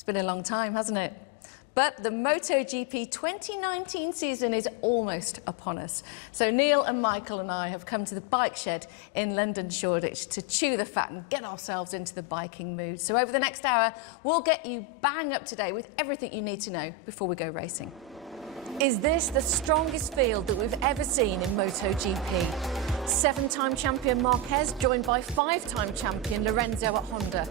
It's been a long time, hasn't it? But the MotoGP 2019 season is almost upon us. So Neil and Michael and I have come to the bike shed in London Shoreditch to chew the fat and get ourselves into the biking mood. So over the next hour, we'll get you bang up to date with everything you need to know before we go racing. Is this the strongest field that we've ever seen in MotoGP? 7-time champion Marquez joined by 5-time champion Lorenzo at Honda.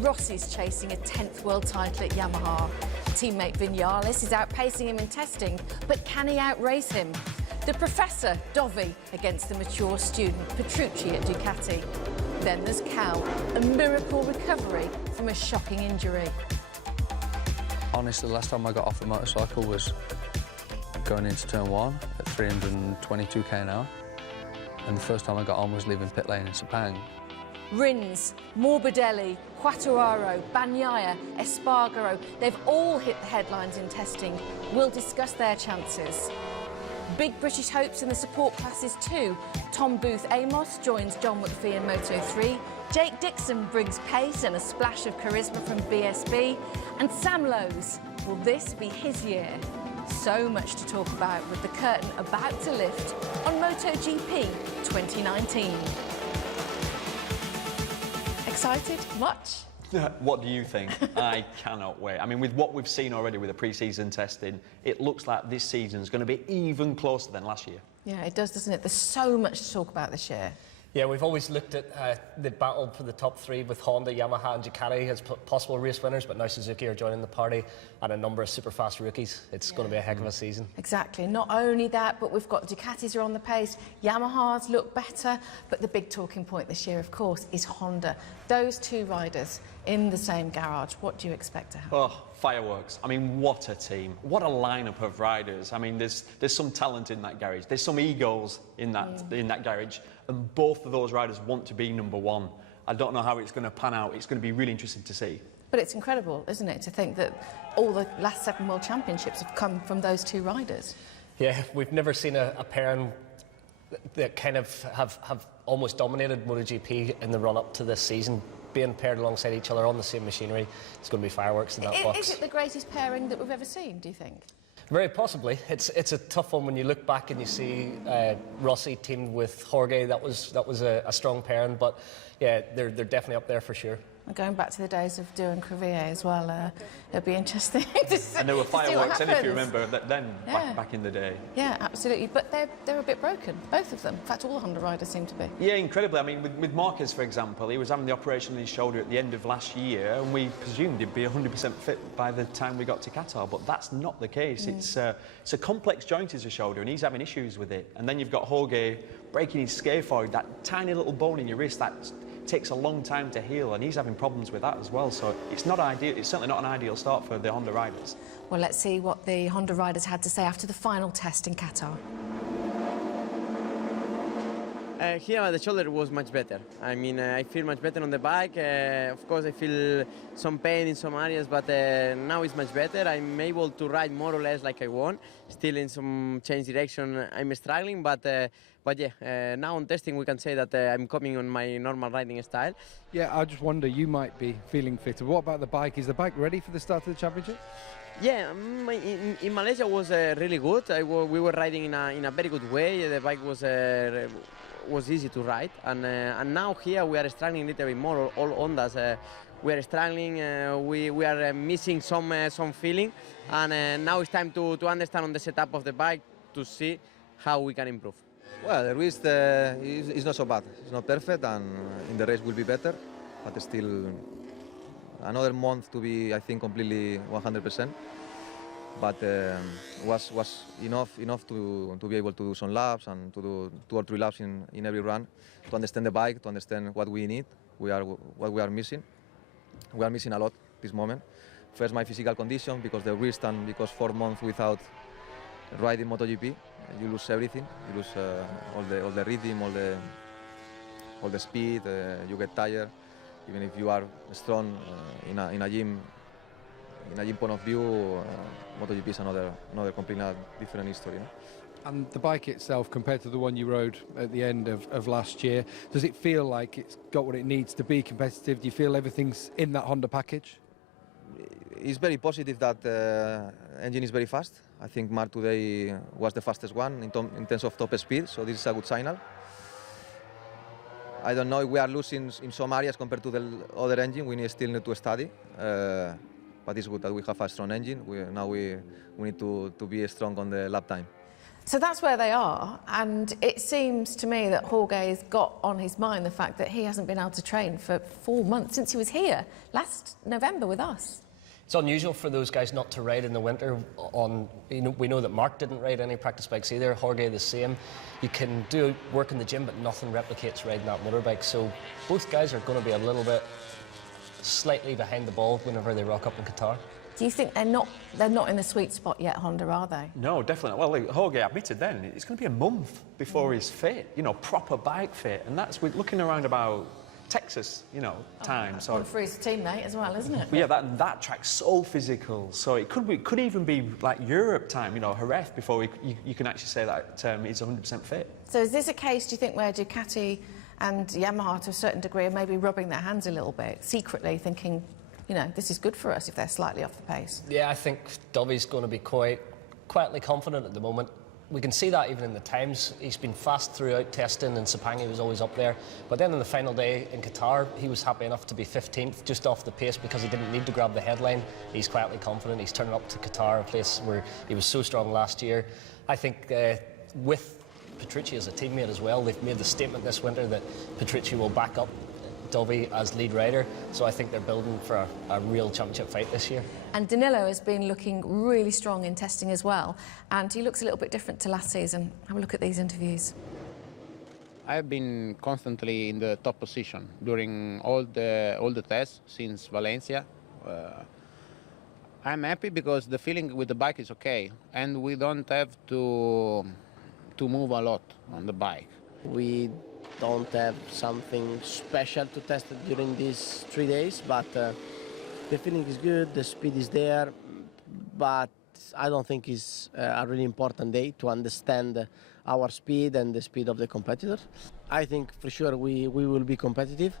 Rossi's chasing a 10th world title at Yamaha. Teammate Vinales is outpacing him in testing, but can he outrace him? The Professor, Dovi, against the mature student, Petrucci at Ducati. Then there's Cal, a miracle recovery from a shocking injury. Honestly, the last time I got off a motorcycle was going into turn 1 at 322 km/h. And the first time I got on was leaving pit lane in Sepang. Rins, Morbidelli, Quartararo, Bagnaia, Espargaro, they've all hit the headlines in testing. We'll discuss their chances. Big British hopes in the support classes too. Tom Booth-Amos joins John McPhee in Moto3. Jake Dixon brings pace and a splash of charisma from BSB. And Sam Lowes, will this be his year? So much to talk about with the curtain about to lift on MotoGP 2019. Excited? Much? What do you think? I cannot wait. I mean, with what we've seen already with the pre-season testing, it looks like this season's going to be even closer than last year. Yeah, it does, doesn't it? There's so much to talk about this year. Yeah, we've always looked at the battle for the top 3 with Honda, Yamaha and Ducati as possible race winners, but now Suzuki are joining the party and a number of super fast rookies. It's going to be a heck of a season. Exactly. Not only that, but we've got Ducatis are on the pace, Yamahas look better, but the big talking point this year, of course, is Honda. Those two riders in the same garage, what do you expect to happen? Oh, fireworks. I mean, what a team. What a lineup of riders. I mean, there's some talent in that garage. There's some egos in that garage. And both of those riders want to be number 1. I don't know how it's going to pan out. It's going to be really interesting to see. But it's incredible, isn't it, to think that all the last 7 World Championships have come from those two riders. Yeah, we've never seen a pairing that kind of have almost dominated MotoGP in the run-up to this season. Being paired alongside each other on the same machinery, it's going to be fireworks in that box. Is it the greatest pairing that we've ever seen, do you think? Very possibly. It's a tough one when you look back and you see Rossi teamed with Jorge. That was a strong pairing, but yeah, they're definitely up there for sure. And going back to the days of Duan Crevier as well, it'll be interesting to see. And there were fireworks, and if you remember that then, yeah. back in the day. Yeah, absolutely. But they're a bit broken, both of them. In fact, all the Honda riders seem to be. Yeah, incredibly. I mean, with Marquez, for example, he was having the operation on his shoulder at the end of last year, and we presumed he'd be 100% fit by the time we got to Qatar, but that's not the case. It's a complex joint as a shoulder, and he's having issues with it. And then you've got Jorge breaking his scaphoid, that tiny little bone in your wrist that takes a long time to heal, and he's having problems with that as well. So it's not ideal. It's certainly not an ideal start for the Honda riders. Well, let's see what the Honda riders had to say after the final test in Qatar. Here the shoulder was much better. I mean, I feel much better on the bike. Of course, I feel some pain in some areas, but now it's much better. I'm able to ride more or less like I want. Still in some change direction, I'm struggling, but yeah, now on testing we can say that I'm coming on my normal riding style. Yeah, I just wonder, you might be feeling fitter. What about the bike? Is the bike ready for the start of the championship? Yeah, in Malaysia was really good. We were riding in a very good way. The bike was easy to ride, and now here we are struggling a little bit more. All Hondas, we are struggling. We are missing some feeling, and now it's time to understand on the setup of the bike to see how we can improve. Well, the wrist is not so bad. It's not perfect, and in the race will be better, but still another month to be, I think, completely 100%. But was enough to be able to do some laps and to do 2 or 3 laps in every run, to understand the bike, to understand what we need, what we are missing. We are missing a lot this moment. First, my physical condition, because the wrist, and because 4 months without riding MotoGP, you lose everything. You lose all the rhythm, all the speed. You get tired. Even if you are strong in a gym point of view, MotoGP is another completely different history. And the bike itself, compared to the one you rode at the end of last year, does it feel like it's got what it needs to be competitive? Do you feel everything's in that Honda package? it's very positive that engine is very fast. I think Marc today was the fastest one in terms of top speed, so this is a good signal. I don't know if we are losing in some areas compared to the other engine. We still need to study, but it's good that we have a strong engine. Now we need to be strong on the lap time. So that's where they are, and it seems to me that Jorge's got on his mind the fact that he hasn't been able to train for 4 months since he was here last November with us. It's unusual for those guys not to ride in the winter. We know that Marc didn't ride any practice bikes either, Jorge the same. You can do work in the gym, but nothing replicates riding that motorbike. So both guys are going to be a little bit slightly behind the ball whenever they rock up in Qatar. Do you think they're not in the sweet spot yet, Honda, are they? No, definitely. Well, like Jorge admitted then, it's going to be a month before he's fit, you know, proper bike fit. And that's, we're looking around about Texas, you know, time. So Well, for his teammate as well, isn't it? yeah, that track's so physical. So it could even be like Europe time, you know, Jerez, before you can actually say that he's 100% fit. So is this a case, do you think, where Ducati and Yamaha, to a certain degree, are maybe rubbing their hands a little bit, secretly thinking, you know, this is good for us if they're slightly off the pace? Yeah, I think Dovy's going to be quietly confident at the moment. We can see that even in the times. He's been fast throughout testing, and Sepang he was always up there. But then on the final day in Qatar, he was happy enough to be 15th, just off the pace, because he didn't need to grab the headline. He's quietly confident. He's turning up to Qatar, a place where he was so strong last year. I think with Petrucci as a teammate as well, they've made the statement this winter that Petrucci will back up Dovey as lead rider, so I think they're building for a real championship fight this year. And Danilo has been looking really strong in testing as well, and he looks a little bit different to last season. Have a look at these interviews. I've been constantly in the top position during all the tests since Valencia. I'm happy because the feeling with the bike is okay, and we don't have to move a lot on the bike. We don't have something special to test during these 3 days, but the feeling is good, the speed is there, but I don't think it's a really important day to understand our speed and the speed of the competitor. I think for sure we will be competitive.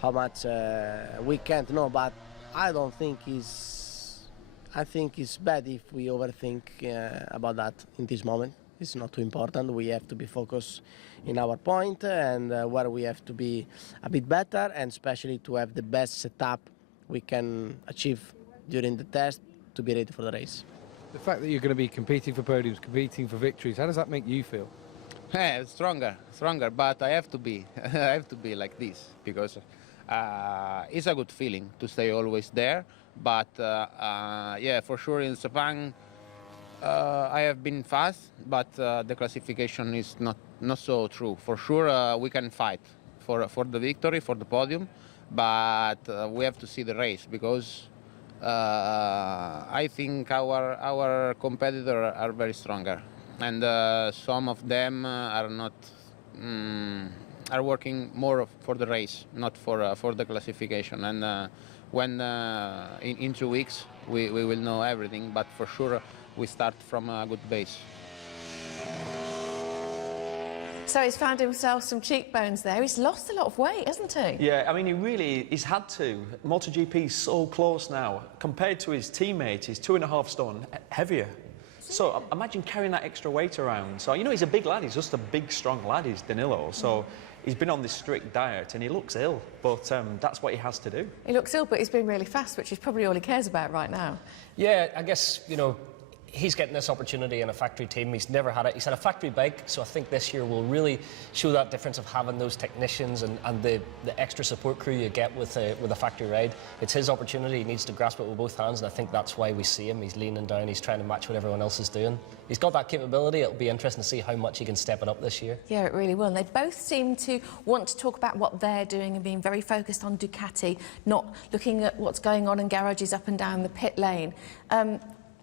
How much we can't know, but I don't think I think it's bad if we overthink about that in this moment. It's not too important. We have to be focused in our point and where we have to be a bit better, and especially to have the best setup we can achieve during the test to be ready for the race. The fact that you're going to be competing for podiums, competing for victories, how does that make you feel? Yeah, stronger, but I have to be, I have to be like this because it's a good feeling to stay always there. But yeah, for sure in Sepang, I have been fast, but the classification is not so true. For sure, we can fight for the victory, for the podium, but we have to see the race because I think our competitors are very stronger, and some of them are not are working more for the race, not for the classification. And when in 2 weeks we will know everything, but for sure we start from a good base. So he's found himself some cheekbones there. He's lost a lot of weight, hasn't he? Yeah, I mean, he's had to. MotoGP is so close now. Compared to his teammate, he's 2.5 stone heavier. So imagine carrying that extra weight around. So, you know, he's a big lad. He's just a big, strong lad, he's Danilo. So he's been on this strict diet and he looks ill, but that's what he has to do. He looks ill, but he's been really fast, which is probably all he cares about right now. Yeah, I guess, you know, he's getting this opportunity in a factory team. He's never had it. He's had a factory bike, so I think this year will really show that difference of having those technicians and the extra support crew you get with a factory ride. It's his opportunity. He needs to grasp it with both hands, and I think that's why we see him. He's leaning down. He's trying to match what everyone else is doing. He's got that capability. It'll be interesting to see how much he can step it up this year. Yeah, it really will. And they both seem to want to talk about what they're doing and being very focused on Ducati, not looking at what's going on in garages up and down the pit lane.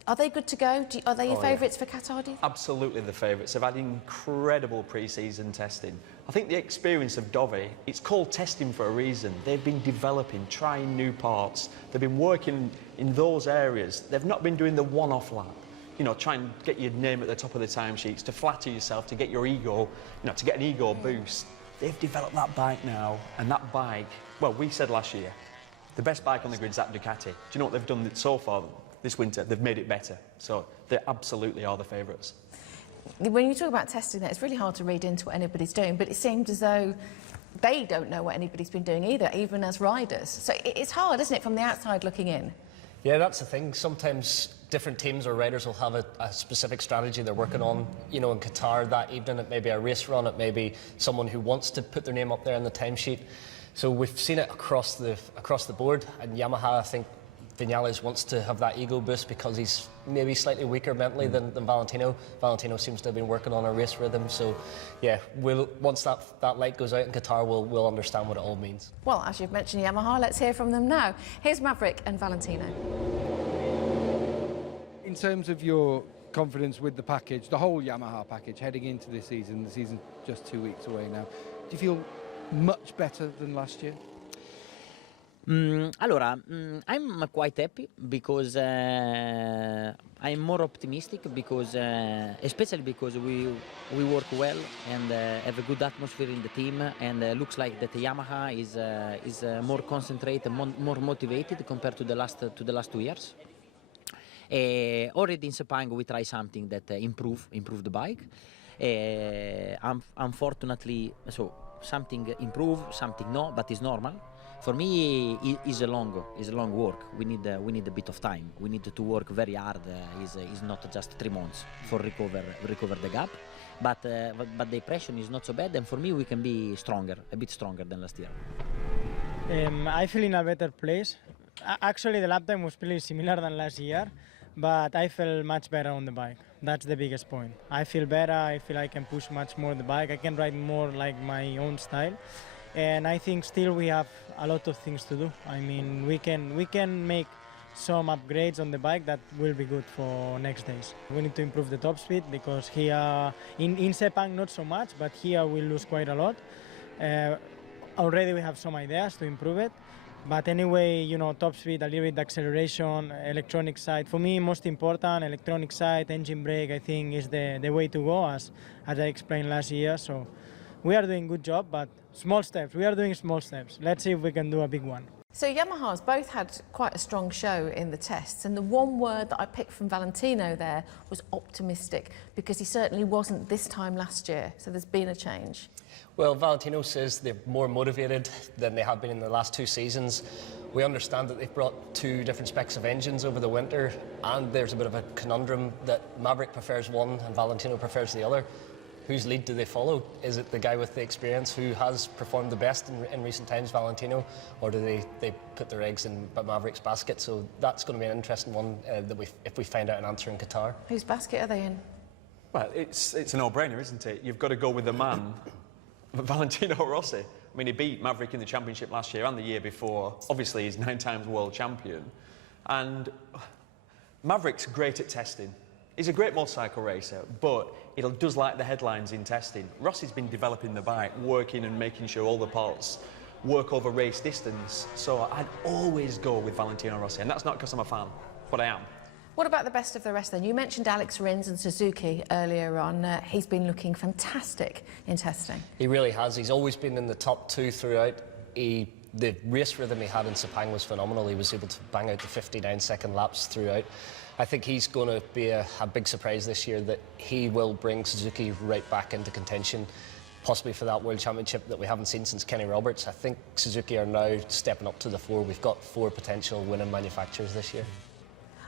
Are they good to go? Are they your favourites for Qatar, do you think? Absolutely the favourites. They've had incredible pre-season testing. I think the experience of Dovey, it's called testing for a reason. They've been developing, trying new parts. They've been working in those areas. They've not been doing the one-off lap. You know, try and get your name at the top of the timesheets, to flatter yourself, to get your ego, you know, to get an ego boost. They've developed that bike now, and that bike, well, we said last year, The best bike on the grid is that Ducati. Do you know what they've done so far this winter? They've made it better. So they absolutely are the favourites. When you talk about testing that, it's really hard to read into what anybody's doing, but it seems as though they don't know what anybody's been doing either, even as riders. So it's hard, isn't it, from the outside looking in? Yeah, that's the thing. Sometimes different teams or riders will have a specific strategy they're working on. You know, in Qatar that evening, it may be a race run, it may be someone who wants to put their name up there in the timesheet. So we've seen it across the board, and Yamaha, I think Vinales wants to have that ego boost because he's maybe slightly weaker mentally than Valentino. Valentino seems to have been working on a race rhythm, so yeah, once that light goes out in Qatar, we'll understand what it all means. Well, as you've mentioned Yamaha, let's hear from them now. Here's Maverick and Valentino. In terms of your confidence with the package, the whole Yamaha package heading into this season, the season's just 2 weeks away now, do you feel much better than last year? Allora, I'm quite happy because I'm more optimistic because, especially because we work well and have a good atmosphere in the team, and looks like that Yamaha is more concentrated, more motivated compared to the last 2 years. Already in Sepang we try something that improve the bike. Unfortunately, so something improve, something no, but it's normal. For me, it's a long work. We need a bit of time. We need to work very hard. It's not just 3 months for recover the gap, but the impression is not so bad. And for me, we can be stronger, a bit stronger than last year. I feel in a better place. Actually, the lap time was pretty similar than last year, but I feel much better on the bike. That's the biggest point. I feel better. I feel I can push much more the bike. I can ride more like my own style. And I think still we have a lot of things to do. I mean, we can make some upgrades on the bike that will be good for next days. We need to improve the top speed because here, in Sepang not so much, but here we lose quite a lot. Already we have some ideas to improve it. But anyway, you know, top speed, a little bit acceleration, electronic side. For me, most important, electronic side, engine brake, I think is the way to go, as I explained last year. So we are doing a good job, but small steps. We are doing small steps. Let's see if we can do a big one. So Yamaha's both had quite a strong show in the tests, and the one word that I picked from Valentino there was optimistic, because he certainly wasn't this time last year. So there's been a change. Well, Valentino says they're more motivated than they have been in the last 2 seasons. We understand that they've brought 2 different specs of engines over the winter, and there's a bit of a conundrum that Maverick prefers one and Valentino prefers the other. Whose lead do they follow? Is it the guy with the experience who has performed the best in recent times, Valentino, or do they put their eggs in Maverick's basket? So that's going to be an interesting one if we find out an answer in Qatar. Whose basket are they in? Well, it's a no-brainer, isn't it? You've got to go with the man, Valentino Rossi. I mean, he beat Maverick in the championship last year and the year before. Obviously, he's 9 times world champion. And Maverick's great at testing. He's a great motorcycle racer, but he does like the headlines in testing. Rossi's been developing the bike, working and making sure all the parts work over race distance. So I'd always go with Valentino Rossi, and that's not because I'm a fan, but I am. What about the best of the rest then? You mentioned Alex Rins and Suzuki earlier on. He's been looking fantastic in testing. He really has. He's always been in the top 2 throughout. The race rhythm he had in Sepang was phenomenal. He was able to bang out the 59-second laps throughout. I think he's going to be a big surprise this year, that he will bring Suzuki right back into contention, possibly for that World Championship that we haven't seen since Kenny Roberts. I think Suzuki are now stepping up to the fore. We've got 4 potential winning manufacturers this year.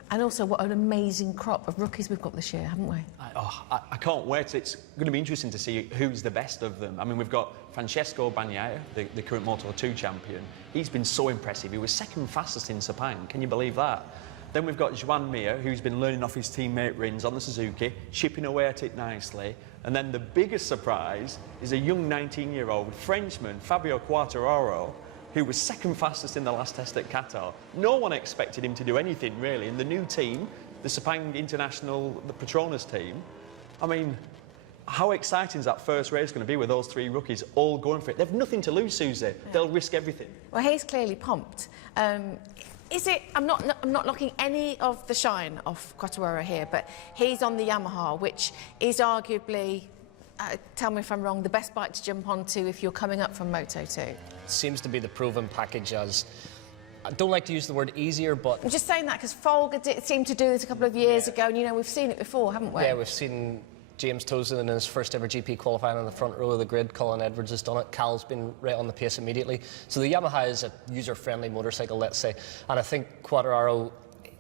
And also, what an amazing crop of rookies we've got this year, haven't we? I can't wait. It's going to be interesting to see who's the best of them. I mean, we've got Francesco Bagnaia, the current Moto2 champion. He's been so impressive. He was 2nd fastest in Sepang. Can you believe that? Then we've got Joan Mir, who's been learning off his teammate Rins on the Suzuki, chipping away at it nicely. And then the biggest surprise is a young 19-year-old Frenchman, Fabio Quartararo, who was 2nd fastest in the last test at Qatar. No one expected him to do anything, really. And the new team, the Sepang International, the Petronas team, I mean, how exciting is that first race going to be with those 3 rookies all going for it? They've nothing to lose, Susie. Yeah. They'll risk everything. Well, he's clearly pumped. Is it? I'm not knocking any of the shine off Quartararo here, but he's on the Yamaha, which is arguably, tell me if I'm wrong, the best bike to jump onto if you're coming up from Moto2. Seems to be the proven package, as I don't like to use the word easier, but... I'm just saying that because Folger seemed to do this a couple of years ago, and, you know, we've seen it before, haven't we? Yeah, we've seen James Tozen in his first ever GP qualifying on the front row of the grid. Colin Edwards has done it. Cal's been right on the pace immediately. So the Yamaha is a user-friendly motorcycle, let's say. And I think Quartararo,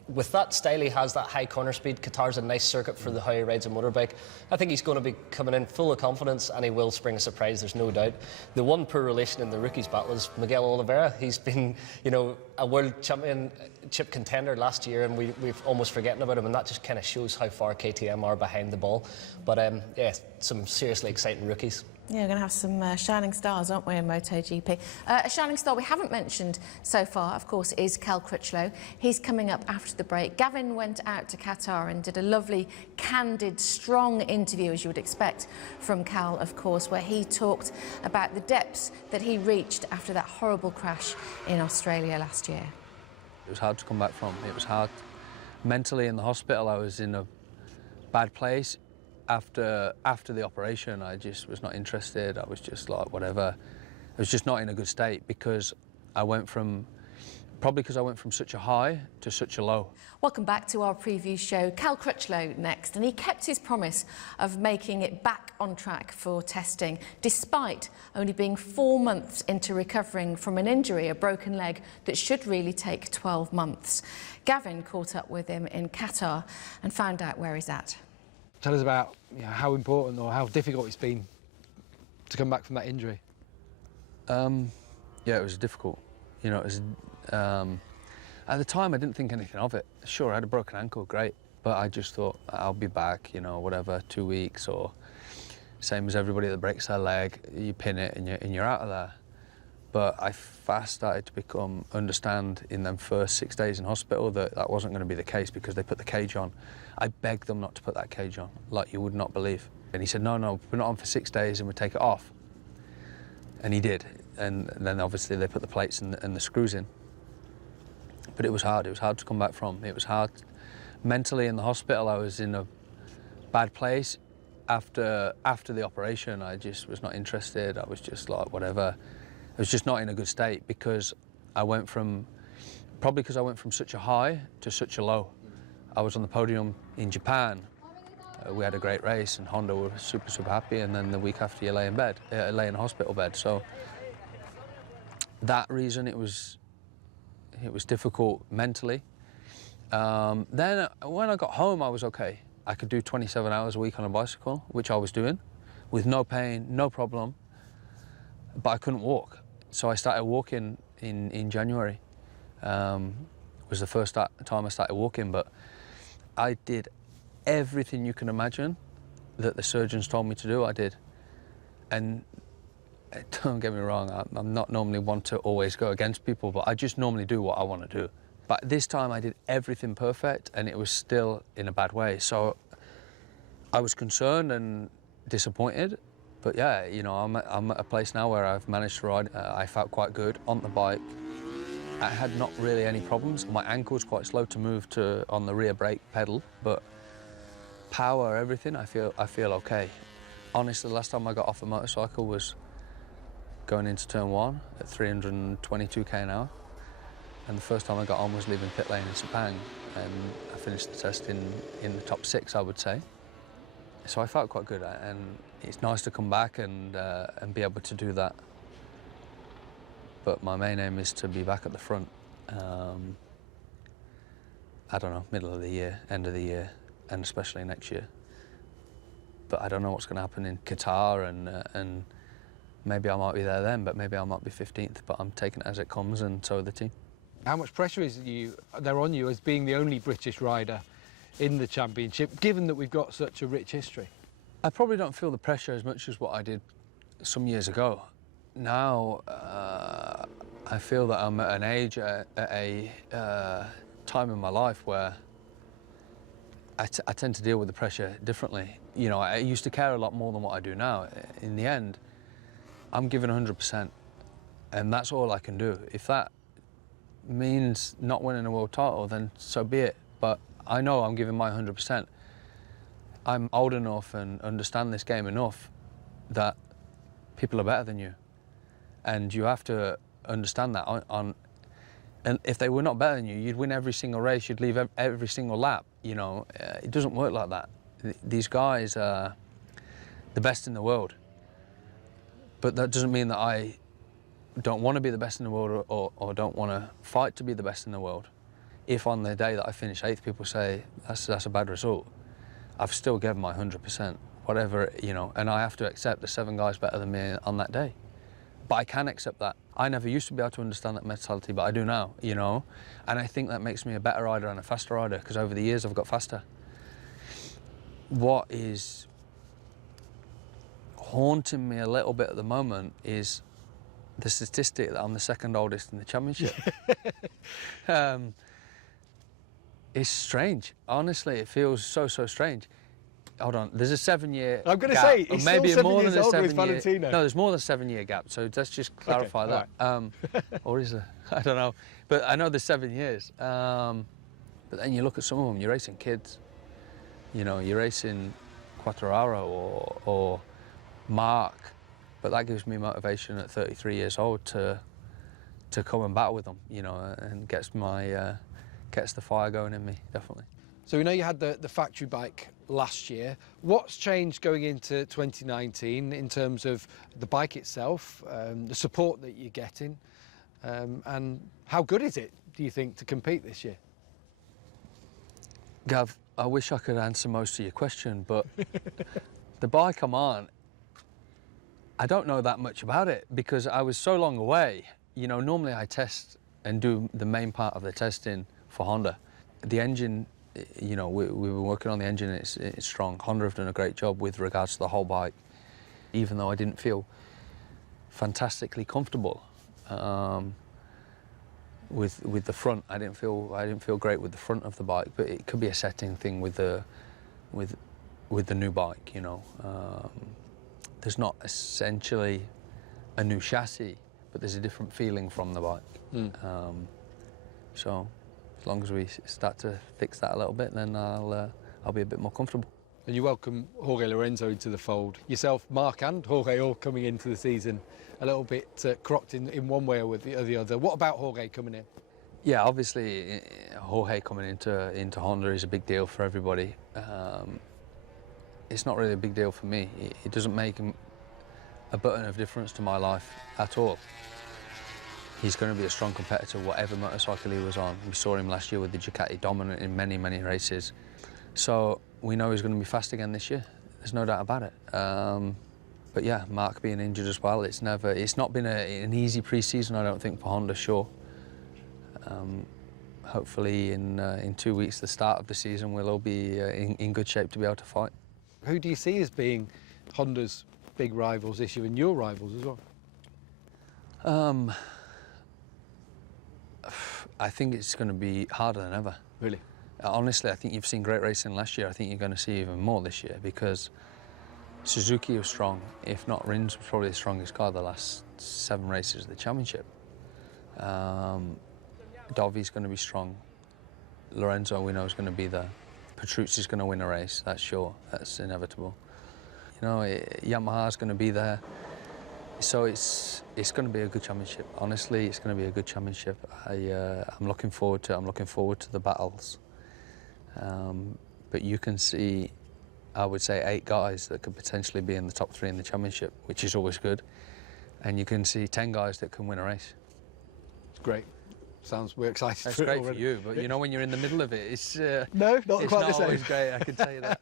with that style, he has that high corner speed. Qatar's a nice circuit for how he rides a motorbike. I think he's going to be coming in full of confidence, and he will spring a surprise, there's no doubt. The one poor relation in the rookies battle is Miguel Oliveira. He's been, you know, a world championship contender last year, and we've almost forgotten about him, and that just kind of shows how far KTM are behind the ball. But yeah, some seriously exciting rookies. Yeah, we're going to have some shining stars, aren't we, in MotoGP? A shining star we haven't mentioned so far, of course, is Cal Crutchlow. He's coming up after the break. Gavin went out to Qatar and did a lovely, candid, strong interview, as you would expect from Cal, of course, where he talked about the depths that he reached after that horrible crash in Australia last year. It was hard to come back from. It was hard. Mentally in the hospital, I was in a bad place. After the operation, I just was not interested. I was just like, whatever. I was just not in a good state because I went from such a high to such a low. Welcome back to our preview show. Cal Crutchlow next, and he kept his promise of making it back on track for testing, despite only being 4 months into recovering from an injury, a broken leg, that should really take 12 months. Gavin caught up with him in Qatar and found out where he's at. Tell us about how important or how difficult it's been to come back from that injury. Yeah, it was difficult. You know, it was, at the time I didn't think anything of it. Sure, I had a broken ankle, great, but I just thought I'll be back, you know, whatever, 2 weeks, or same as everybody that breaks their leg, you pin it and you're out of there. But I fast started to understand in them first 6 days in hospital that wasn't going to be the case because they put the cage on. I begged them not to put that cage on, like you would not believe. And he said, no, put it on for 6 days and we'll take it off. And he did. And then obviously they put the plates and the screws in. But it was hard to come back from. It was hard. Mentally in the hospital, I was in a bad place. After the operation, I just was not interested. I was just like, whatever. I was just not in a good state because I went from such a high to such a low. I was on the podium in Japan. We had a great race and Honda were super, super happy, and then the week after you lay in a hospital bed. So that reason it was difficult mentally. Then when I got home, I was okay. I could do 27 hours a week on a bicycle, which I was doing, with no pain, no problem, but I couldn't walk. So I started walking in January. Was the first time I started walking, but I did everything you can imagine that the surgeons told me to do, I did. And don't get me wrong, I'm not normally one to always go against people, but I just normally do what I want to do. But this time I did everything perfect and it was still in a bad way. So I was concerned and disappointed, but yeah, you know, I'm at a place now where I've managed to ride. I felt quite good on the bike. I had not really any problems. My ankle was quite slow to move on the rear brake pedal, but power, everything, I feel okay. Honestly, the last time I got off a motorcycle was going into turn 1 at 322 k/h. And the first time I got on was leaving pit lane in Sepang, and I finished the test in the top 6, I would say. So I felt quite good, and it's nice to come back and be able to do that. But my main aim is to be back at the front. I don't know, middle of the year, end of the year, and especially next year. But I don't know what's going to happen in Qatar, and maybe I might be there then, but maybe I might be 15th. But I'm taking it as it comes, and so are the team. How much pressure is there on you as being the only British rider in the championship, given that we've got such a rich history? I probably don't feel the pressure as much as what I did some years ago. Now, I feel that I'm at an age, at a time in my life where I tend to deal with the pressure differently. You know, I used to care a lot more than what I do now. In the end, I'm giving 100%, and that's all I can do. If that means not winning a world title, then so be it. But I know I'm giving my 100%. I'm old enough and understand this game enough that people are better than you. And you have to understand that And if they were not better than you, you'd win every single race, you'd leave every single lap, you know. It doesn't work like that. These guys are the best in the world. But that doesn't mean that I don't want to be the best in the world or don't want to fight to be the best in the world. If on the day that I finish 8th, people say, that's a bad result, I've still given my 100%, whatever, you know, and I have to accept the 7 guys better than me on that day. But I can accept that. I never used to be able to understand that mentality, but I do now, you know? And I think that makes me a better rider and a faster rider, because over the years I've got faster. What is haunting me a little bit at the moment is the statistic that I'm the 2nd oldest in the championship. It's strange. Honestly, it feels so strange. Hold on, there's a 7-year I'm going to gap, say, he's or maybe still 7 more years than a older 7 with year. Valentino. No, there's more than a 7-year gap. So let's just clarify that. Right. Or is there? I don't know. But I know there's 7 years. But then you look at some of them. You're racing kids. You know, you're racing Quartararo or Marc. But that gives me motivation at 33 years old to come and battle with them. You know, and gets the fire going in me, definitely. So we know you had the factory bike last year. What's changed going into 2019 in terms of the bike itself, the support that you're getting, and how good is it, do you think, to compete this year? Gav, I wish I could answer most of your question, but the bike I'm on, I don't know that much about it because I was so long away. You know, normally I test and do the main part of the testing for Honda. The engine, you know, we were working on the engine, it's strong. Honda have done a great job with regards to the whole bike, even though I didn't feel fantastically comfortable with the front. I didn't feel great with the front of the bike, but it could be a setting thing with the new bike, you know. There's not essentially a new chassis, but there's a different feeling from the bike. So as long as we start to fix that a little bit, then I'll be a bit more comfortable. And you welcome Jorge Lorenzo into the fold. Yourself, Marc and Jorge all coming into the season a little bit crocked in one way or the other. What about Jorge coming in? Yeah, obviously Jorge coming into Honda is a big deal for everybody. It's not really a big deal for me. It doesn't make a button of difference to my life at all. He's going to be a strong competitor, whatever motorcycle he was on. We saw him last year with the Ducati, dominant in many races. So we know he's going to be fast again this year. There's no doubt about it. But yeah, Marc being injured as well, it's not been an easy pre-season, I don't think, for Honda, sure. Hopefully in 2 weeks, the start of the season, we'll all be in good shape to be able to fight. Who do you see as being Honda's big rivals this year and your rivals as well? I think it's going to be harder than ever. Really? Honestly, I think you've seen great racing last year. I think you're going to see even more this year because Suzuki was strong. If not, Rins was probably the strongest car the last 7 races of the championship. Dovi's going to be strong. Lorenzo, we know, is going to be there. Petrucci's going to win a race, that's sure. That's inevitable. You know, Yamaha's going to be there. So it's going to be a good championship. Honestly, it's going to be a good championship. I'm looking forward to the battles. But you can see, I would say, 8 guys that could potentially be in the top 3 in the championship, which is always good. And you can see 10 guys that can win a race. It's great. We're excited. That's great for you, but you know, when you're in the middle of it, it's no, not it's quite not the same. always great. I can tell you that.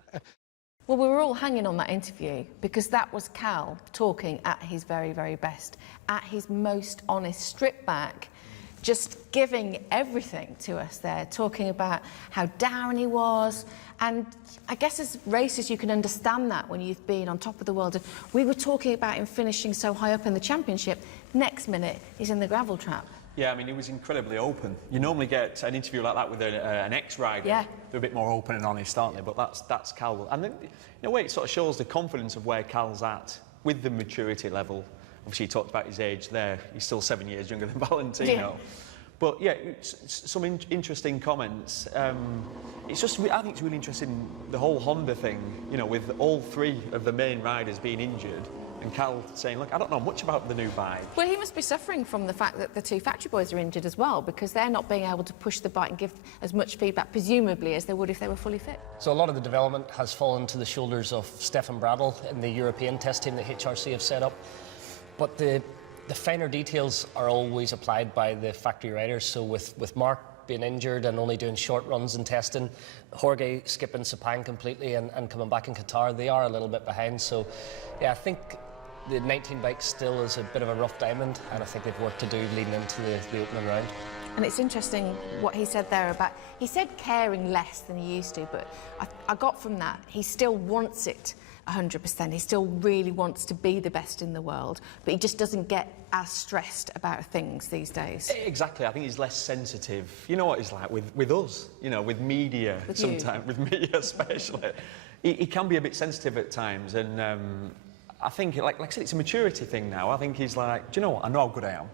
Well, we were all hanging on that interview because that was Cal talking at his very best, at his most honest, stripped back, just giving everything to us there, talking about how down he was. And I guess as racers, you can understand that when you've been on top of the world. We were talking about him finishing so high up in the championship. Next minute, he's in the gravel trap. Yeah, I mean, he was incredibly open. You normally get an interview like that with an ex-rider. Yeah. They're a bit more open and honest, aren't they? But that's Cal. And then, in a way, it sort of shows the confidence of where Cal's at with the maturity level. Obviously, he talked about his age there. He's still 7 years younger than Valentino. Yeah. But yeah, some interesting comments. It's just, I think it's really interesting, the whole Honda thing, you know, with all 3 of the main riders being injured And Cal saying, look, I don't know much about the new bike. Well, he must be suffering from the fact that the two factory boys are injured as well, because they're not being able to push the bike and give as much feedback, presumably, as they would if they were fully fit. So a lot of the development has fallen to the shoulders of Stefan Bradl in the European test team that HRC have set up. But the finer details are always applied by the factory riders. So with Mark being injured and only doing short runs and testing, Jorge skipping Sepang completely and coming back in Qatar, they are a little bit behind. So, yeah, I think the 19 bike still is a bit of a rough diamond, and I think they've work to do leading into the opening round. And it's interesting what he said there about, he said caring less than he used to, but I got from that, he still wants it 100%. He still really wants to be the best in the world, but he just doesn't get as stressed about things these days. Exactly. I think he's less sensitive. You know what he's like with us, you know, with media, sometimes, with me especially. He can be a bit sensitive at times, and I think, like I said, it's a maturity thing now. I think he's like, do you know what? I know how good I am.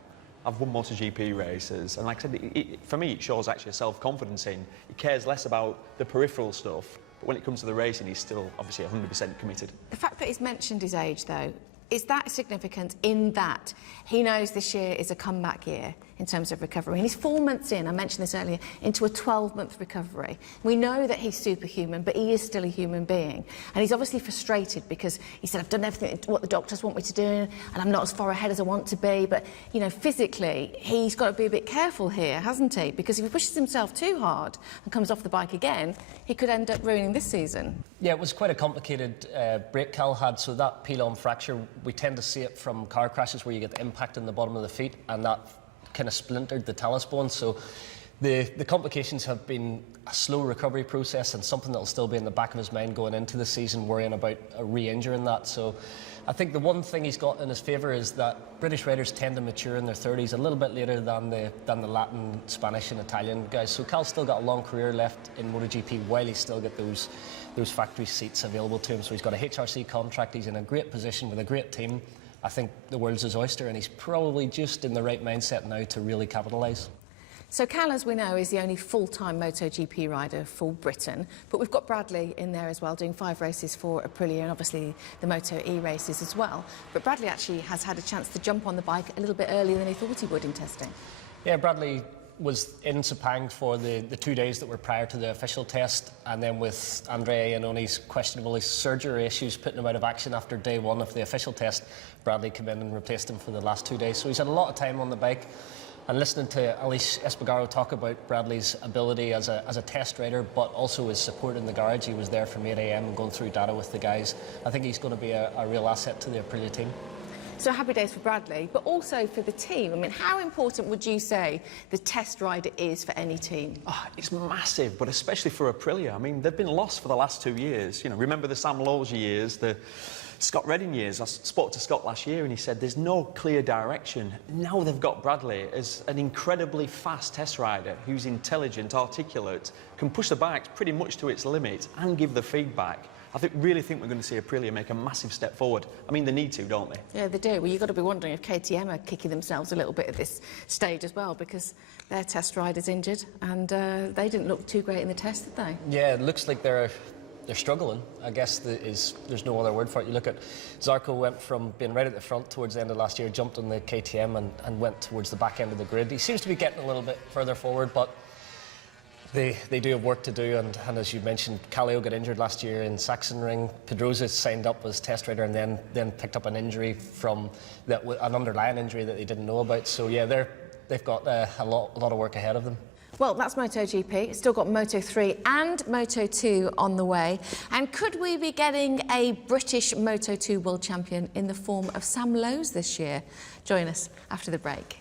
I've won MotoGP races, and like I said, for me, it shows actually a self-confidence in. He cares less about the peripheral stuff, but when it comes to the racing, he's still obviously 100% committed. The fact that he's mentioned his age, though, is that significant in that he knows this year is a comeback year in terms of recovery? And he's 4 months in, I mentioned this earlier, into a 12-month recovery. We know that he's superhuman, but he is still a human being. And he's obviously frustrated because he said, I've done everything what the doctors want me to do, and I'm not as far ahead as I want to be. But, you know, physically, he's got to be a bit careful here, hasn't he? Because if he pushes himself too hard and comes off the bike again, he could end up ruining this season. Yeah, it was quite a complicated break Cal had, so that pilon fracture, we tend to see it from car crashes where you get the impact in the bottom of the feet, and that kind of splintered the talus bone. So the complications have been a slow recovery process and something that'll still be in the back of his mind going into the season, worrying about re-injuring that. So I think the one thing he's got in his favour is that British riders tend to mature in their 30s a little bit later than the Latin, Spanish and Italian guys. So Cal's still got a long career left in MotoGP while he's still got those factory seats available to him. So he's got a HRC contract, he's in a great position with a great team. I think the world's his oyster, and he's probably just in the right mindset now to really capitalise. So Cal, as we know, is the only full-time MotoGP rider for Britain, but we've got Bradley in there as well, doing 5 races for Aprilia and obviously the Moto E races as well. But Bradley actually has had a chance to jump on the bike a little bit earlier than he thought he would in testing. Yeah, Bradley was in Sepang for the 2 days that were prior to the official test, and then with Andrea Iannoni's questionable surgery issues putting him out of action after day 1 of the official test, Bradley came in and replaced him for the last 2 days. So he's had a lot of time on the bike. And listening to Aleix Espargaro talk about Bradley's ability as a test rider, but also his support in the garage, he was there from 8 AM and going through data with the guys. I think he's going to be a real asset to the Aprilia team. So happy days for Bradley, but also for the team. I mean, how important would you say the test rider is for any team? Oh, it's massive, but especially for Aprilia. I mean, they've been lost for the last 2 years. You know, remember the Sam Lowes years, the Scott Redding years. I spoke to Scott last year and he said there's no clear direction. Now they've got Bradley as an incredibly fast test rider who's intelligent, articulate, can push the bikes pretty much to its limit and give the feedback. I really think we're going to see Aprilia make a massive step forward. I mean, they need to, don't they? Yeah, they do. Well, you've got to be wondering if KTM are kicking themselves a little bit at this stage as well, because their test rider's injured and they didn't look too great in the test, did they? Yeah, it looks like they're struggling. I guess there's no other word for it. You look at Zarco went from being right at the front towards the end of last year, jumped on the KTM and went towards the back end of the grid. He seems to be getting a little bit further forward, but they do have work to do, and as you mentioned, Kallio got injured last year in Sachsenring. Pedrosa signed up as test rider and then picked up an injury from an underlying injury that they didn't know about. So yeah, they've got a lot of work ahead of them. Well, that's MotoGP. Still got Moto3 and Moto2 on the way. And could we be getting a British Moto2 world champion in the form of Sam Lowes this year? Join us after the break.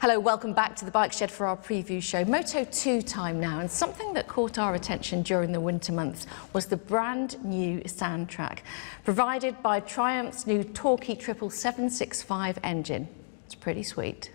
Hello, welcome back to the Bike Shed for our preview show. Moto2 time now, and something that caught our attention during the winter months was the brand new sand track, provided by Triumph's new Torquay 765 engine. It's pretty sweet.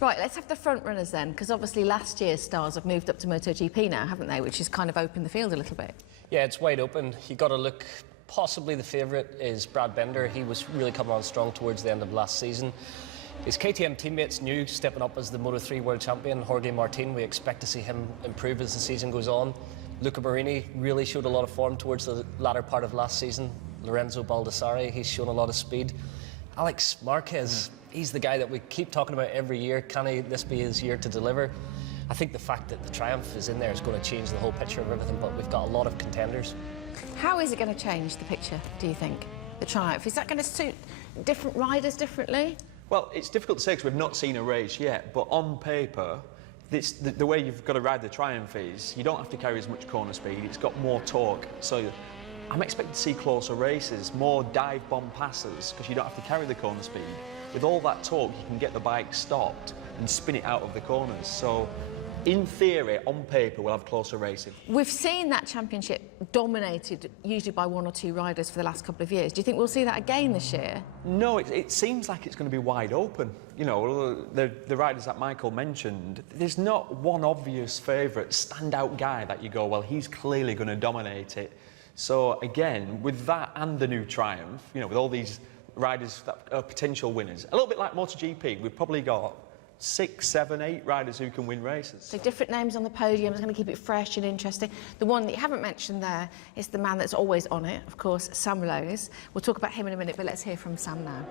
Right, let's have the front runners then, because obviously last year's stars have moved up to MotoGP now, haven't they? Which has kind of opened the field a little bit. Yeah, it's wide open. You got to look. Possibly the favourite is Brad Binder. He was really coming on strong towards the end of last season. His KTM teammates new stepping up as the Moto3 World Champion, Jorge Martin. We expect to see him improve as the season goes on. Luca Marini really showed a lot of form towards the latter part of last season. Lorenzo Baldassarri, he's shown a lot of speed. Alex Marquez, he's the guy that we keep talking about every year. Can this be his year to deliver? I think the fact that the Triumph is in there is going to change the whole picture of everything, but we've got a lot of contenders. How is it going to change the picture, do you think, the Triumph? Is that going to suit different riders differently? Well, it's difficult to say because we've not seen a race yet, but on paper, the way you've got to ride the Triumph is you don't have to carry as much corner speed, it's got more torque. So I'm expecting to see closer races, more dive bomb passes, because you don't have to carry the corner speed. With all that torque, you can get the bike stopped and spin it out of the corners. So in theory, on paper, we'll have closer racing. We've seen that championship dominated usually by one or two riders for the last couple of years. Do you think we'll see that again this year? No, it seems like it's going to be wide open. You know, the riders that Michael mentioned, there's not one obvious favourite, standout guy that you go, well, he's clearly going to dominate it. So again, with that and the new Triumph, you know, with all these riders that are potential winners, a little bit like MotoGP, we've probably got 6, 7, 8 riders who can win races. So different names on the podium is going to keep it fresh and interesting. The one that you haven't mentioned there is the man that's always on it, of course, Sam Lowes. We'll talk about him in a minute, but let's hear from Sam now.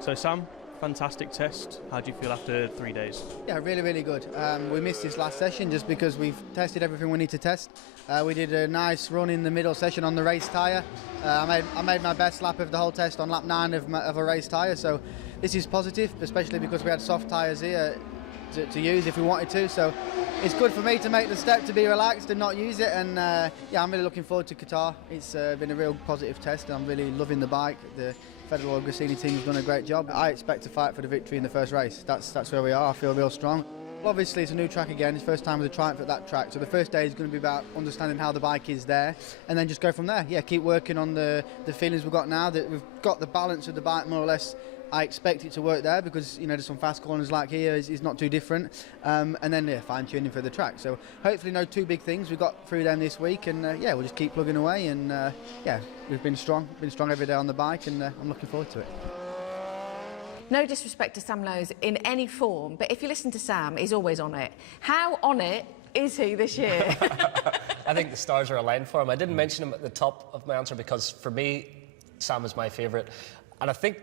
So Sam, fantastic test. How do you feel after 3 days? Yeah, really, really good. We missed this last session just because we've tested everything we need to test. We did a nice run in the middle session on the race tyre. I made my best lap of the whole test on lap 9 of a race tyre, so this is positive, especially because we had soft tyres here to use if we wanted to. So it's good for me to make the step to be relaxed and not use it. And yeah, I'm really looking forward to Qatar. It's been a real positive test, and I'm really loving the bike. The Federal Gresini team has done a great job. I expect to fight for the victory in the first race. That's where we are. I feel real strong. Obviously, it's a new track again. It's the first time with a Triumph at that track. So the first day is going to be about understanding how the bike is there, and then just go from there. Yeah, keep working on the feelings we've got now. That we've got the balance of the bike more or less. I expect it to work there because, you know, there's some fast corners like here is not too different, and then yeah, fine-tuning for the track. So hopefully no two big things. We got through them this week, and yeah, we'll just keep plugging away. And yeah, we've been strong every day on the bike, and I'm looking forward to it. No disrespect to Sam Lowes in any form, but if you listen to Sam, he's always on it. How on it is he this year? I think the stars are aligned for him. I didn't mention him at the top of my answer because for me, Sam is my favourite, and I think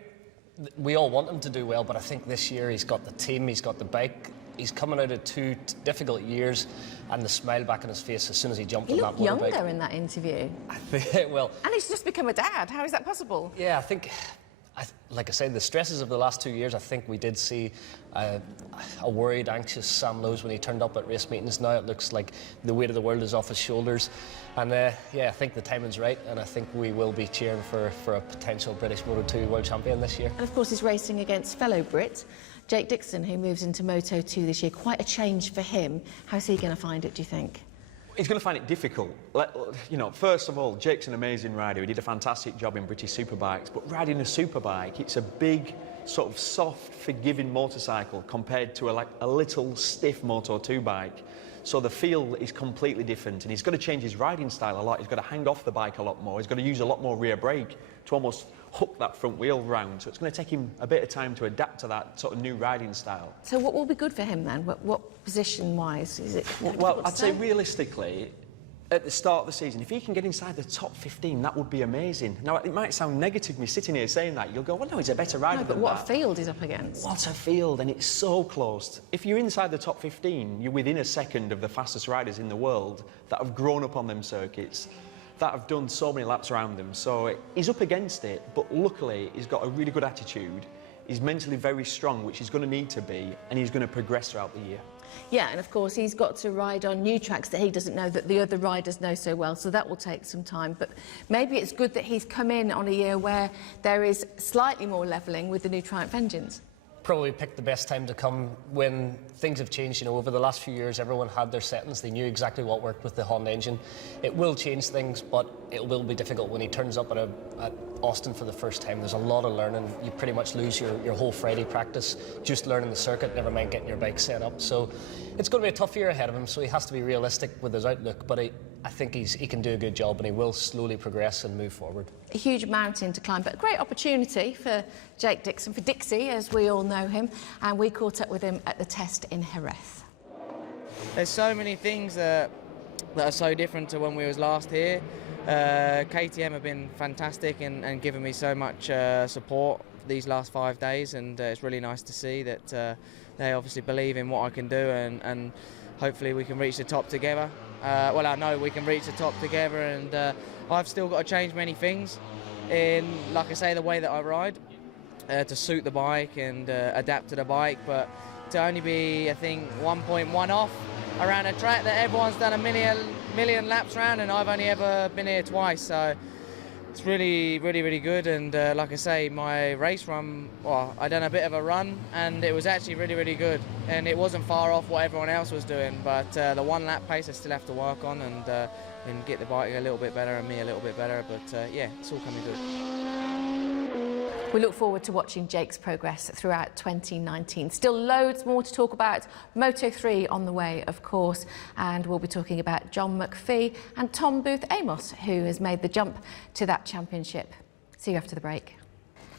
we all want him to do well, but I think this year he's got the team, he's got the bike, he's coming out of 2 difficult years, and the smile back on his face as soon as he jumped on that motorbike. He looked younger in that interview. I think, well... And he's just become a dad. How is that possible? Yeah, I think... like I said, the stresses of the last 2 years, I think we did see a worried, anxious Sam Lowes when he turned up at race meetings. Now it looks like the weight of the world is off his shoulders. And yeah, I think the timing's right, and I think we will be cheering for a potential British Moto2 World Champion this year. And of course he's racing against fellow Brit, Jake Dixon, who moves into Moto2 this year. Quite a change for him. How's he going to find it, do you think? He's going to find it difficult. You know, first of all, Jake's an amazing rider. He did a fantastic job in British Superbikes, but riding a superbike, it's a big, sort of soft, forgiving motorcycle compared to a little stiff Moto2 bike. So the feel is completely different, and he's got to change his riding style a lot. He's got to hang off the bike a lot more. He's got to use a lot more rear brake to almost hook that front wheel round. So it's going to take him a bit of time to adapt to that sort of new riding style. So what will be good for him then? What position-wise is it? Well, I'd say realistically, at the start of the season, if he can get inside the top 15, that would be amazing. Now, it might sound negative me sitting here saying that. You'll go, well, no, he's a better rider than that. But what a field he's up against. What a field, and it's so close. If you're inside the top 15, you're within a second of the fastest riders in the world that have grown up on them circuits, that have done so many laps around them. So he's up against it, but luckily he's got a really good attitude. He's mentally very strong, which he's going to need to be, and he's going to progress throughout the year. Yeah, and of course he's got to ride on new tracks that he doesn't know that the other riders know so well, so that will take some time. But maybe it's good that he's come in on a year where there is slightly more levelling with the new Triumph engines. Probably picked the best time to come when things have changed. You know, over the last few years, everyone had their settings. They knew exactly what worked with the Honda engine. It will change things, but it will be difficult when he turns up at Austin for the first time. There's a lot of learning. You pretty much lose your whole Friday practice just learning the circuit, never mind getting your bike set up. So it's going to be a tough year ahead of him, so he has to be realistic with his outlook, but I think he can do a good job, and he will slowly progress and move forward. A huge mountain to climb, but a great opportunity for Jake Dixon, for Dixie, as we all know him, and we caught up with him at the test in Jerez. There's so many things that are so different to when we was last here. KTM have been fantastic and given me so much support these last 5 days, and it's really nice to see that they obviously believe in what I can do, and hopefully we can reach the top together. Well, I know we can reach the top together, and I've still got to change many things in, like I say, the way that I ride to suit the bike and adapt to the bike, but to only be, I think, 1.1 off around a track that everyone's done a million laps around, and I've only ever been here twice, so it's really good. And like I say, my race run, well, I done a bit of a run, and it was actually really good, and it wasn't far off what everyone else was doing, but the 1 lap pace I still have to work on and get the bike a little bit better and me a little bit better, but yeah, it's all coming good. We look forward to watching Jake's progress throughout 2019. Still loads more to talk about. Moto3 on the way, of course, and we'll be talking about John McPhee and Tom Booth-Amos, who has made the jump to that championship. See you after the break.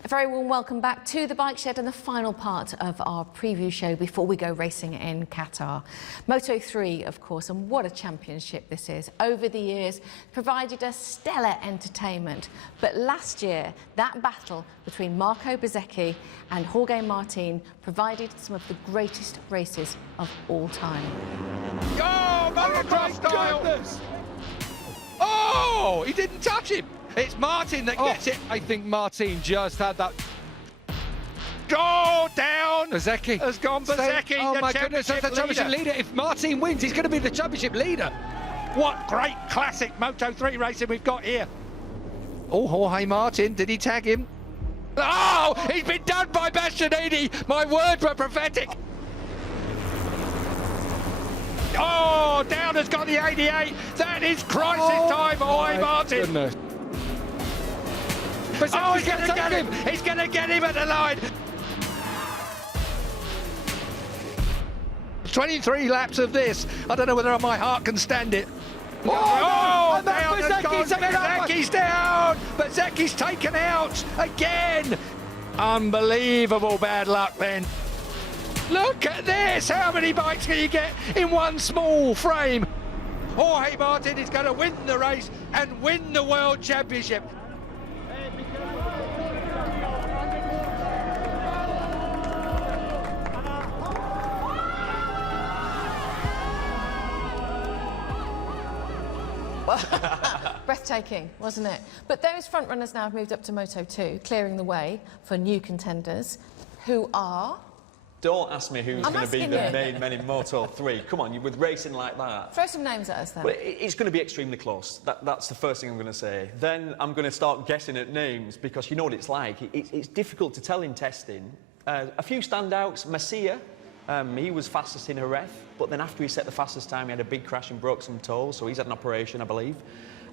A very warm welcome back to the Bike Shed and the final part of our preview show before we go racing in Qatar. Moto3, of course, and what a championship this is. Over the years, provided us stellar entertainment. But last year, that battle between Marco Bezzecchi and Jorge Martin provided some of the greatest races of all time. Oh, motocross style! Oh, he didn't touch him. It's Martin that gets it. I think Martin just had that. Go down! Bezzecchi has gone. Bezzecchi, oh my goodness, that's the championship leader. If Martin wins, he's going to be the championship leader. What great classic Moto3 racing we've got here. Oh, Jorge Martin, did he tag him? Oh, he's been done by Bastianini. My words were prophetic. Oh, down has got the 88. That is crisis time for Jorge Martin. Goodness. Oh, he's going to get him! He's going to get him at the line! 23 laps of this. I don't know whether my heart can stand it. Oh, no! Down has gone. Bezzecchi's down! Bezzecchi's taken out again! Unbelievable bad luck then. Look at this! How many bikes can you get in one small frame? Jorge Martin is going to win the race and win the World Championship. Breathtaking, wasn't it? But those front runners now have moved up to Moto2, clearing the way for new contenders, who are... Don't ask me who's going to be the main men in Moto3. Come on, with racing like that. Throw some names at us then. Well, it's going to be extremely close. That's the first thing I'm going to say. Then I'm going to start guessing at names, because you know what it's like. It's difficult to tell in testing. A few standouts. Masia, he was fastest in Jerez, but then after he set the fastest time, he had a big crash and broke some toes, so he's had an operation, I believe.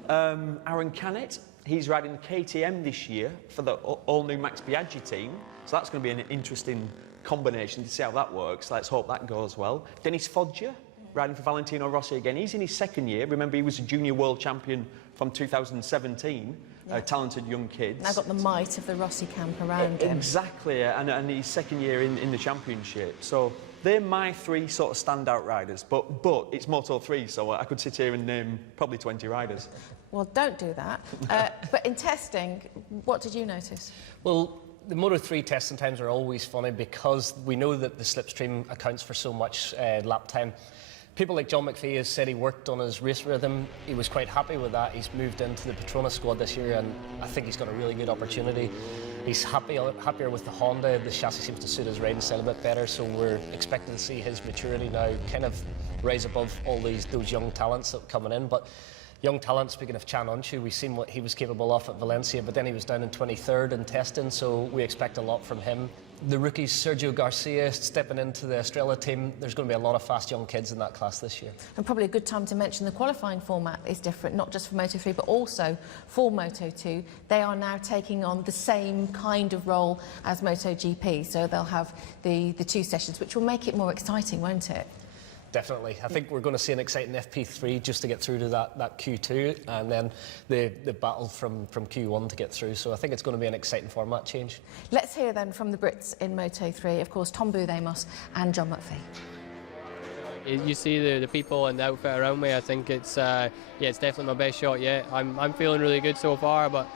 Aaron Canet, he's riding KTM this year for the all-new Max Biaggi team, so that's going to be an interesting combination to see how that works. Let's hope that goes well. Dennis Foggia, riding for Valentino Rossi again. He's in his second year. Remember, he was a junior world champion from 2017. Yeah. Talented young kids. Now got the might of the Rossi camp around him. Exactly, and his second year in the championship. So they're my 3 sort of standout riders. But it's Moto3, so I could sit here and name probably 20 riders. Well, don't do that. But in testing, what did you notice? Well, the Moto3 testing times are always funny because we know that the slipstream accounts for so much lap time. People like John McPhee has said he worked on his race rhythm. He was quite happy with that. He's moved into the Petronas squad this year, and I think he's got a really good opportunity. He's happier with the Honda. The chassis seems to suit his riding style a bit better, so we're expecting to see his maturity now kind of rise above all those young talents that are coming in. But young talent, speaking of Chan Onchu, we've seen what he was capable of at Valencia, but then he was down in 23rd in testing, so we expect a lot from him. the rookies, Sergio Garcia stepping into the Estrella team. There's going to be a lot of fast young kids in that class this year. And probably a good time to mention the qualifying format is different, not just for Moto3 but also for Moto2. They are now taking on the same kind of role as MotoGP, so they'll have the 2 sessions, which will make it more exciting, won't it? Definitely. I think we're going to see an exciting FP3 just to get through to that Q2, and then the battle from Q1 to get through. So I think it's going to be an exciting format change. Let's hear then from the Brits in Moto3, of course, Tom Booth-Amos and John McPhee. You see the people and the outfit around me. I think it's it's definitely my best shot yet. I'm feeling really good so far, but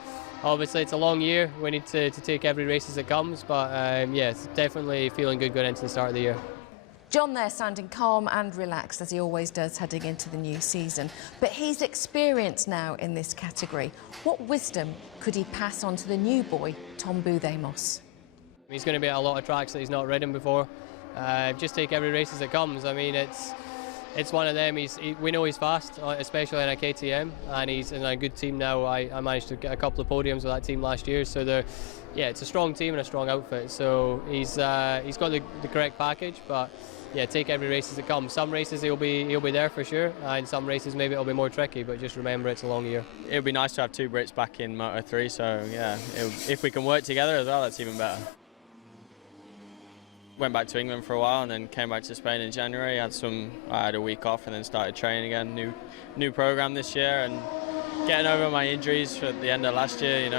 obviously it's a long year. We need to take every race as it comes, but it's definitely feeling good going into the start of the year. John there sounding calm and relaxed, as he always does heading into the new season. But he's experienced now in this category. What wisdom could he pass on to the new boy, Tom Booth-Amos? He's going to be at a lot of tracks that he's not ridden before. Just take every race as it comes. I mean, it's one of them. We know he's fast, especially in a KTM, and he's in a good team now. I managed to get a couple of podiums with that team last year, so it's a strong team and a strong outfit. So he's got the correct package, but take every race as it comes. Some races he'll be there for sure, and some races maybe it'll be more tricky, but just remember it's a long year. It would be nice to have 2 Brits back in Moto3, so if we can work together as well, that's even better. Went back to England for a while and then came back to Spain in January. I had a week off and then started training again. New program this year, and getting over my injuries for the end of last year,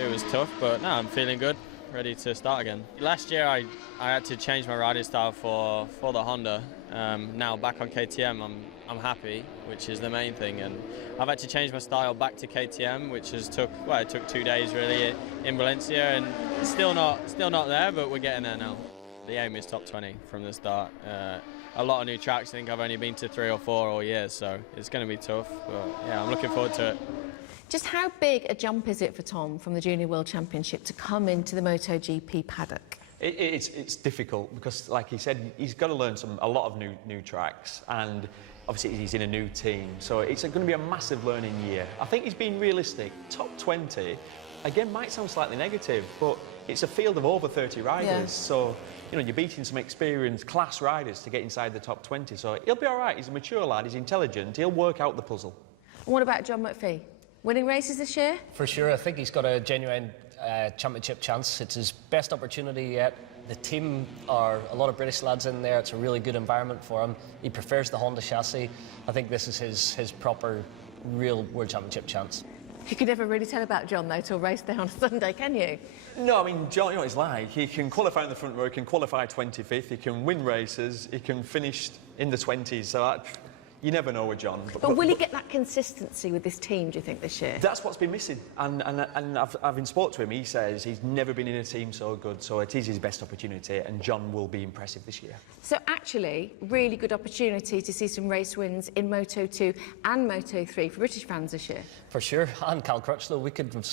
it was tough, but now I'm feeling good, ready to start again. Last year I had to change my riding style for the Honda. Now back on KTM, I'm happy, which is the main thing, and I've had to change my style back to KTM, which it took 2 days really in Valencia, and it's still not there, but we're getting there now. The aim is top 20 from the start. A lot of new tracks. I think I've only been to 3 or 4 all year, so it's going to be tough, but I'm looking forward to it. Just how big a jump is it for Tom from the Junior World Championship to come into the MotoGP paddock? It's difficult because, like he said, he's got to learn a lot of new tracks, and obviously he's in a new team, so it's going to be a massive learning year. I think he's been realistic. Top 20, again, might sound slightly negative, but it's a field of over 30 riders, so you're beating some experienced class riders to get inside the top 20, so he'll be all right. He's a mature lad, he's intelligent, he'll work out the puzzle. And what about John McPhee? Winning races this year? For sure, I think he's got a genuine championship chance. It's his best opportunity yet. The team are a lot of British lads in there. It's a really good environment for him. He prefers the Honda chassis. I think this is his proper, real World Championship chance. You can never really tell about John, though, till race day on Sunday, can you? No, I mean, John, you know what it's like. He can qualify in the front row, he can qualify 25th, he can win races, he can finish in the 20s, so you never know with John. But will he get that consistency with this team, do you think, this year? That's what's been missing, and I've been spoke to him. He says he's never been in a team so good, so it is his best opportunity, and John will be impressive this year. So actually, really good opportunity to see some race wins in Moto2 and Moto3 for British fans this year. For sure, and Cal Crutchlow, we could have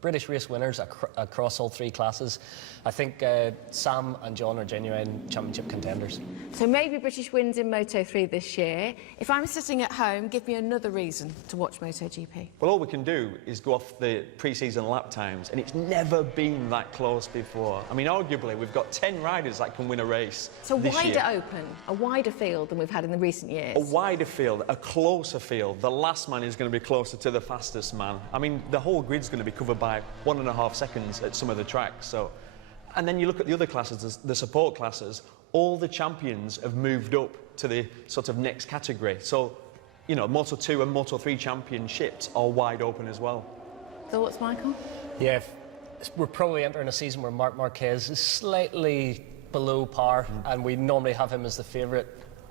British race winners across all 3 classes. I think Sam and John are genuine championship contenders. So maybe British wins in Moto3 this year. If I'm sitting at home, give me another reason to watch MotoGP. Well, all we can do is go off the pre-season lap times, and it's never been that close before. I mean, arguably, we've got 10 riders that can win a race So this wider year. open, a wider field than we've had in the recent years. A wider field, a closer field. The last man is going to be closer to the fastest man. I mean, the whole grid's going to be covered by 1.5 seconds at some of the tracks. So, and then you look at the other classes, the support classes, all the champions have moved up to the sort of next category. So, Moto2 and Moto3 championships are wide open as well. Thoughts, Michael? Yeah, we're probably entering a season where Marc Marquez is slightly below par, and we normally have him as the favourite.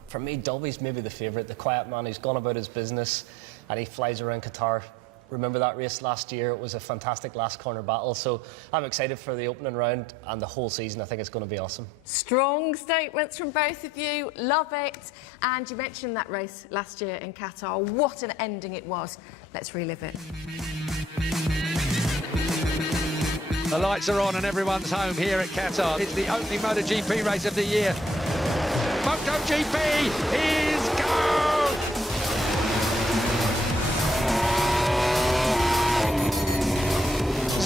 For me, Dolby's maybe the favourite, the quiet man who's gone about his business, and he flies around Qatar. Remember that race last year? It was a fantastic last corner battle. So I'm excited for the opening round and the whole season. I think it's going to be awesome. Strong Statements from both of you. Love it. And you mentioned that race last year in Qatar. What an ending it was. Let's relive it. The lights are on and everyone's home here at Qatar. It's the opening MotoGP race of the year. MotoGP is go!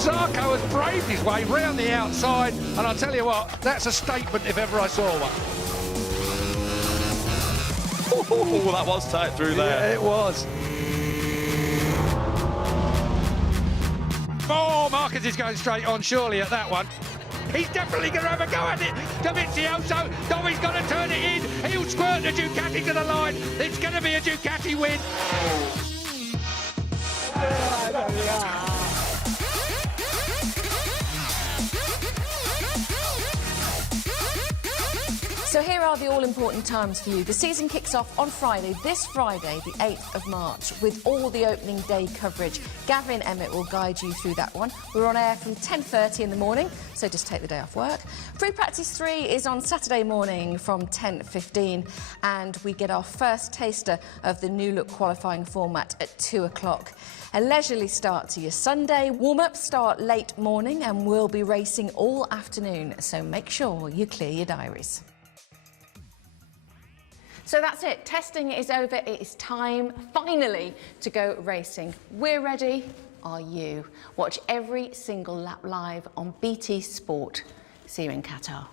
Zarco has braved his way round the outside, and I'll tell you what, that's a statement if ever I saw one. Oh, that was tight through there. Yeah, it was. Oh, Marquez is going straight on, surely, at that one. He's definitely going to have a go at it. Dovizioso, Dovi's going to turn it in. He'll squirt the Ducati to the line. It's going to be a Ducati win. So here are the all-important times for you. The season kicks off on Friday, this Friday, the 8th of March, with all the opening day coverage. Gavin Emmett will guide you through that one. We're on air from 10:30 in the morning, so just take the day off work. Free Practice 3 is on Saturday morning from 10:15, and we get our first taster of the new look qualifying format at 2 o'clock. A leisurely start to your Sunday. Warm-ups start late morning, and we'll be racing all afternoon, so make sure you clear your diaries. So that's it. Testing is over. It is time, finally, to go racing. We're ready. Are you? Watch every single lap live on BT Sport. See you in Qatar.